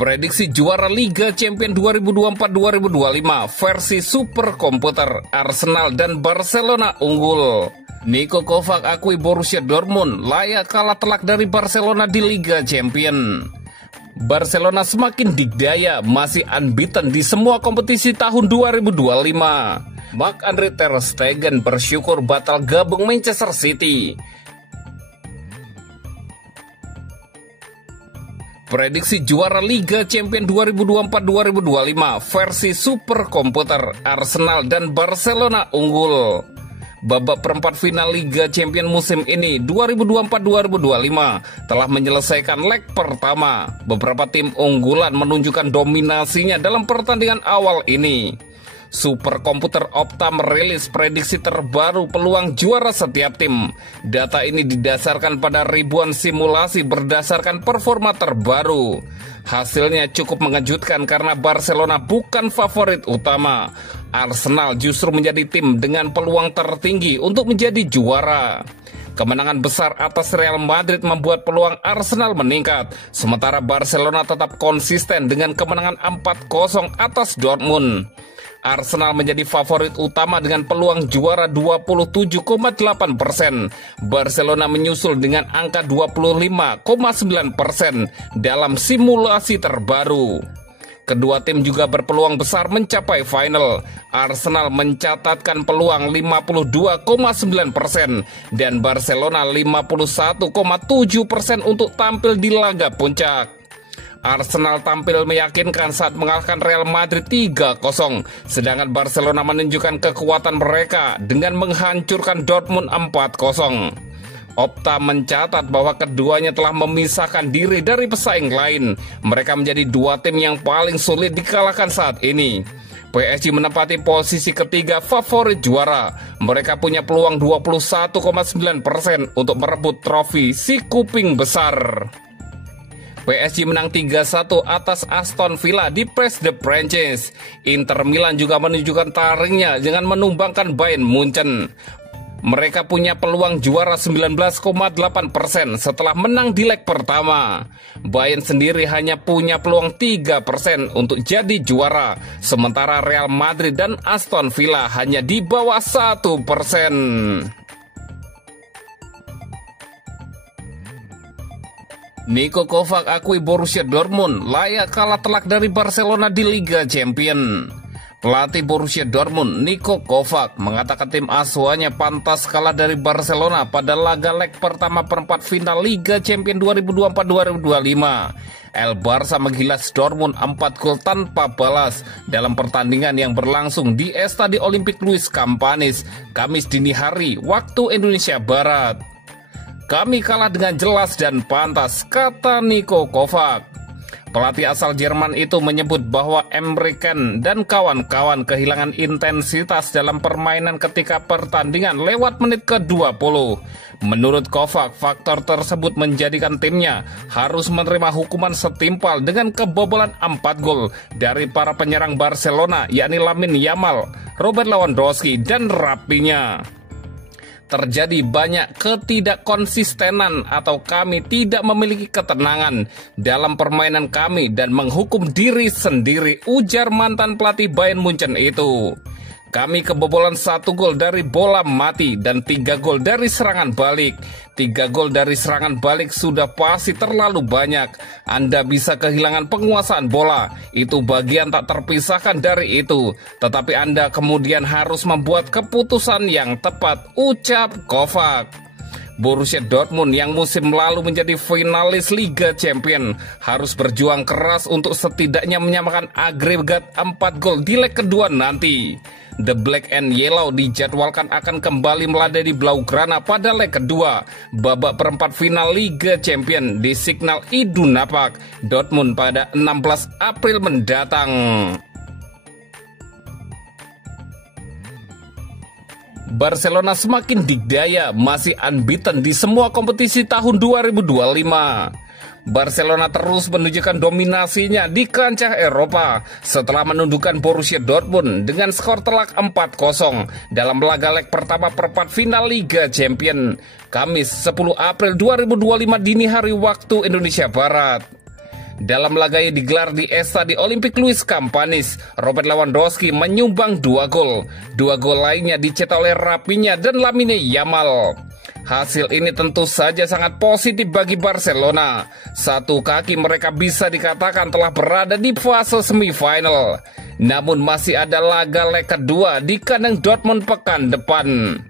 Prediksi juara Liga Champions 2024-2025 versi super komputer, Arsenal dan Barcelona unggul. Niko Kovac akui Borussia Dortmund layak kalah telak dari Barcelona di Liga Champions. Barcelona semakin dikdaya, masih unbeaten di semua kompetisi tahun 2025. Marc-Andre ter Stegen bersyukur batal gabung Manchester City. Prediksi juara Liga Champions 2024-2025 versi super komputer, Arsenal dan Barcelona unggul. Babak perempat final Liga Champions musim ini 2024-2025 telah menyelesaikan leg pertama. Beberapa tim unggulan menunjukkan dominasinya dalam pertandingan awal ini. Super komputer Opta merilis prediksi terbaru peluang juara setiap tim. Data ini didasarkan pada ribuan simulasi berdasarkan performa terbaru. Hasilnya cukup mengejutkan karena Barcelona bukan favorit utama. Arsenal justru menjadi tim dengan peluang tertinggi untuk menjadi juara. Kemenangan besar atas Real Madrid membuat peluang Arsenal meningkat, sementara Barcelona tetap konsisten dengan kemenangan 4-0 atas Dortmund. Arsenal menjadi favorit utama dengan peluang juara 27,8%. Barcelona menyusul dengan angka 25,9% dalam simulasi terbaru. Kedua tim juga berpeluang besar mencapai final. Arsenal mencatatkan peluang 52,9% dan Barcelona 51,7% untuk tampil di laga puncak. Arsenal tampil meyakinkan saat mengalahkan Real Madrid 3-0, sedangkan Barcelona menunjukkan kekuatan mereka dengan menghancurkan Dortmund 4-0. Opta mencatat bahwa keduanya telah memisahkan diri dari pesaing lain. Mereka menjadi dua tim yang paling sulit dikalahkan saat ini. PSG menempati posisi ketiga favorit juara. Mereka punya peluang 21,9% untuk merebut trofi si kuping besar. PSG menang 3-1 atas Aston Villa di Parc des Princes. Inter Milan juga menunjukkan taringnya dengan menumbangkan Bayern Munchen. Mereka punya peluang juara 19,8% setelah menang di leg pertama. Bayern sendiri hanya punya peluang 3% untuk jadi juara, sementara Real Madrid dan Aston Villa hanya di bawah 1%. Niko Kovac akui Borussia Dortmund layak kalah telak dari Barcelona di Liga Champions. Pelatih Borussia Dortmund, Niko Kovac, mengatakan tim asuhannya pantas kalah dari Barcelona pada laga leg pertama perempat final Liga Champions 2024-2025. El Barça menggilas Dortmund 4 gol tanpa balas dalam pertandingan yang berlangsung di Estadio Olympique Luis Campanis, Kamis dini hari, waktu Indonesia Barat. Kami kalah dengan jelas dan pantas, kata Niko Kovac. Pelatih asal Jerman itu menyebut bahwa Emre Can dan kawan-kawan kehilangan intensitas dalam permainan ketika pertandingan lewat menit ke-20. Menurut Kovac, faktor tersebut menjadikan timnya harus menerima hukuman setimpal dengan kebobolan 4 gol dari para penyerang Barcelona, yakni Lamine Yamal, Robert Lewandowski, dan Rafinha. Terjadi banyak ketidakkonsistenan atau kami tidak memiliki ketenangan dalam permainan kami dan menghukum diri sendiri, ujar mantan pelatih Bayern Munchen itu. Kami kebobolan 1 gol dari bola mati dan 3 gol dari serangan balik. 3 gol dari serangan balik sudah pasti terlalu banyak. Anda bisa kehilangan penguasaan bola. Itu bagian tak terpisahkan dari itu. Tetapi Anda kemudian harus membuat keputusan yang tepat, ucap Kovac. Borussia Dortmund yang musim lalu menjadi finalis Liga Champions harus berjuang keras untuk setidaknya menyamakan agregat 4 gol di leg kedua nanti. The Black and Yellow dijadwalkan akan kembali meladeni Blaugrana pada leg kedua babak perempat final Liga Champions di Signal Iduna Park, Dortmund pada 16 April mendatang. Barcelona semakin dikdaya, masih unbeaten di semua kompetisi tahun 2025. Barcelona terus menunjukkan dominasinya di kancah Eropa setelah menundukkan Borussia Dortmund dengan skor telak 4-0 dalam laga leg pertama perempat final Liga Champions, Kamis 10 April 2025 dini hari waktu Indonesia Barat. Dalam laga yang digelar di Estadi Olimpik Luis Campanis, Robert Lewandowski menyumbang 2 gol. 2 gol lainnya dicetak oleh Rafinha dan Lamine Yamal. Hasil ini tentu saja sangat positif bagi Barcelona. Satu kaki mereka bisa dikatakan telah berada di fase semifinal. Namun masih ada laga leg kedua di kandang Dortmund pekan depan.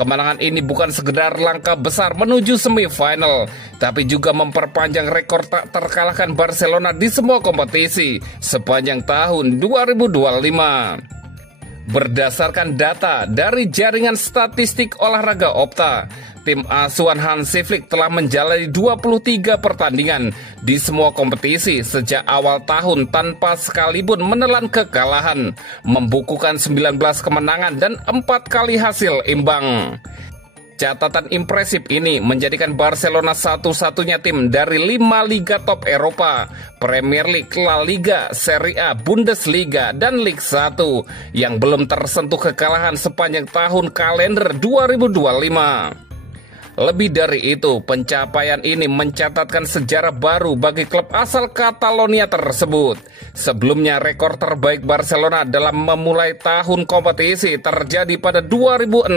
Kemenangan ini bukan sekedar langkah besar menuju semifinal, tapi juga memperpanjang rekor tak terkalahkan Barcelona di semua kompetisi sepanjang tahun 2025. Berdasarkan data dari jaringan statistik olahraga Opta, tim asuhan Hansi Flick telah menjalani 23 pertandingan di semua kompetisi sejak awal tahun tanpa sekalipun menelan kekalahan, membukukan 19 kemenangan dan 4 kali hasil imbang. Catatan impresif ini menjadikan Barcelona satu-satunya tim dari 5 liga top Eropa, Premier League, La Liga, Serie A, Bundesliga, dan Liga 1 yang belum tersentuh kekalahan sepanjang tahun kalender 2025. Lebih dari itu, pencapaian ini mencatatkan sejarah baru bagi klub asal Catalonia tersebut. Sebelumnya, rekor terbaik Barcelona dalam memulai tahun kompetisi terjadi pada 2016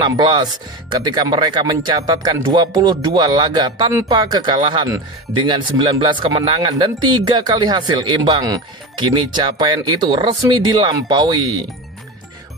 ketika mereka mencatatkan 22 laga tanpa kekalahan dengan 19 kemenangan dan 3 kali hasil imbang. Kini capaian itu resmi dilampaui.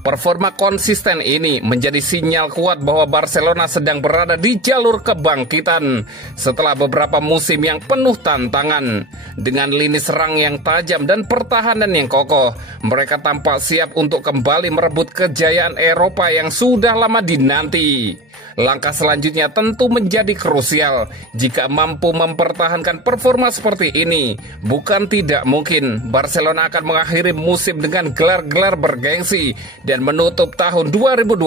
Performa konsisten ini menjadi sinyal kuat bahwa Barcelona sedang berada di jalur kebangkitan setelah beberapa musim yang penuh tantangan. Dengan lini serang yang tajam dan pertahanan yang kokoh, mereka tampak siap untuk kembali merebut kejayaan Eropa yang sudah lama dinanti. Langkah selanjutnya tentu menjadi krusial. Jika mampu mempertahankan performa seperti ini, bukan tidak mungkin Barcelona akan mengakhiri musim dengan gelar-gelar bergengsi dan menutup tahun 2025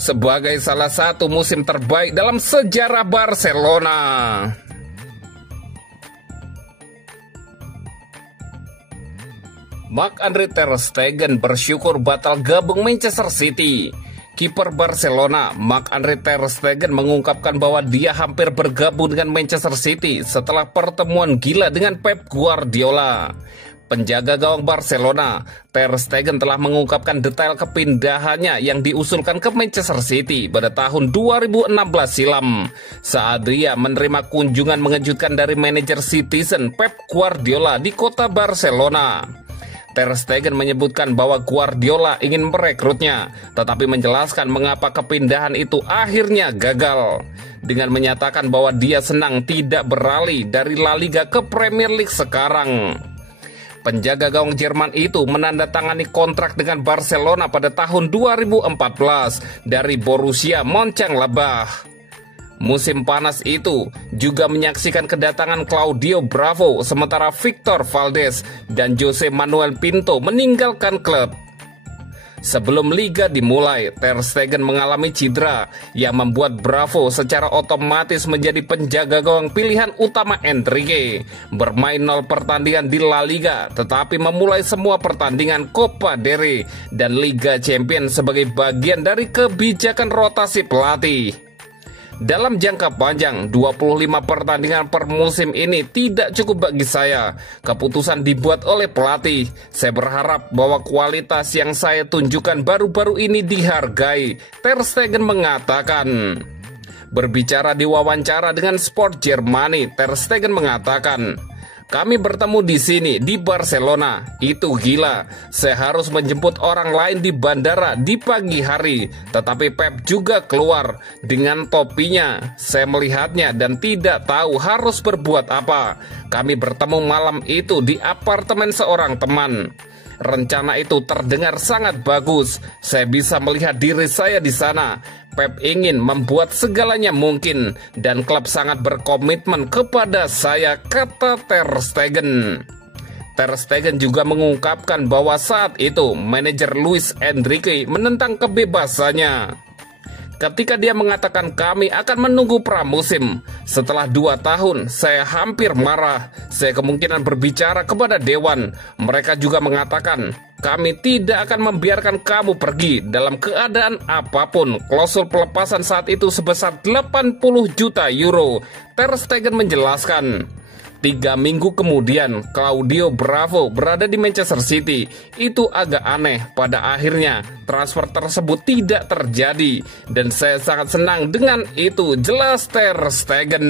sebagai salah satu musim terbaik dalam sejarah Barcelona. Marc-Andre ter Stegen bersyukur batal gabung Manchester City. Kiper Barcelona, Marc-Andre ter Stegen mengungkapkan bahwa dia hampir bergabung dengan Manchester City setelah pertemuan gila dengan Pep Guardiola. Penjaga gawang Barcelona, ter Stegen telah mengungkapkan detail kepindahannya yang diusulkan ke Manchester City pada tahun 2016 silam, saat dia menerima kunjungan mengejutkan dari manajer Citizen Pep Guardiola di kota Barcelona. Ter Stegen menyebutkan bahwa Guardiola ingin merekrutnya, tetapi menjelaskan mengapa kepindahan itu akhirnya gagal. Dengan menyatakan bahwa dia senang tidak beralih dari La Liga ke Premier League sekarang. Penjaga gawang Jerman itu menandatangani kontrak dengan Barcelona pada tahun 2014 dari Borussia Mönchengladbach. Musim panas itu juga menyaksikan kedatangan Claudio Bravo, sementara Victor Valdes dan Jose Manuel Pinto meninggalkan klub. Sebelum liga dimulai, ter Stegen mengalami cedera yang membuat Bravo secara otomatis menjadi penjaga gawang pilihan utama Enrique. Bermain 0 pertandingan di La Liga, tetapi memulai semua pertandingan Copa del Rey dan Liga Champions sebagai bagian dari kebijakan rotasi pelatih. Dalam jangka panjang, 25 pertandingan per musim ini tidak cukup bagi saya. Keputusan dibuat oleh pelatih. Saya berharap bahwa kualitas yang saya tunjukkan baru-baru ini dihargai, ter Stegen mengatakan. Berbicara di wawancara dengan Sport Germany, ter Stegen mengatakan, "Kami bertemu di sini, di Barcelona. Itu gila. Saya harus menjemput orang lain di bandara di pagi hari. Tetapi Pep juga keluar dengan topinya. Saya melihatnya dan tidak tahu harus berbuat apa. Kami bertemu malam itu di apartemen seorang teman. Rencana itu terdengar sangat bagus. Saya bisa melihat diri saya di sana. Pep ingin membuat segalanya mungkin dan klub sangat berkomitmen kepada saya," kata ter Stegen. Ter Stegen juga mengungkapkan bahwa saat itu manajer Luis Enrique menentang kebebasannya. Ketika dia mengatakan kami akan menunggu pramusim. Setelah 2 tahun, saya hampir marah. Saya kemungkinan berbicara kepada Dewan. Mereka juga mengatakan, kami tidak akan membiarkan kamu pergi dalam keadaan apapun. Klausul pelepasan saat itu sebesar 80 juta euro. Ter Stegen menjelaskan. 3 minggu kemudian, Claudio Bravo berada di Manchester City. Itu agak aneh. Pada akhirnya, transfer tersebut tidak terjadi. Dan saya sangat senang dengan itu. Jelas Ter Stegen.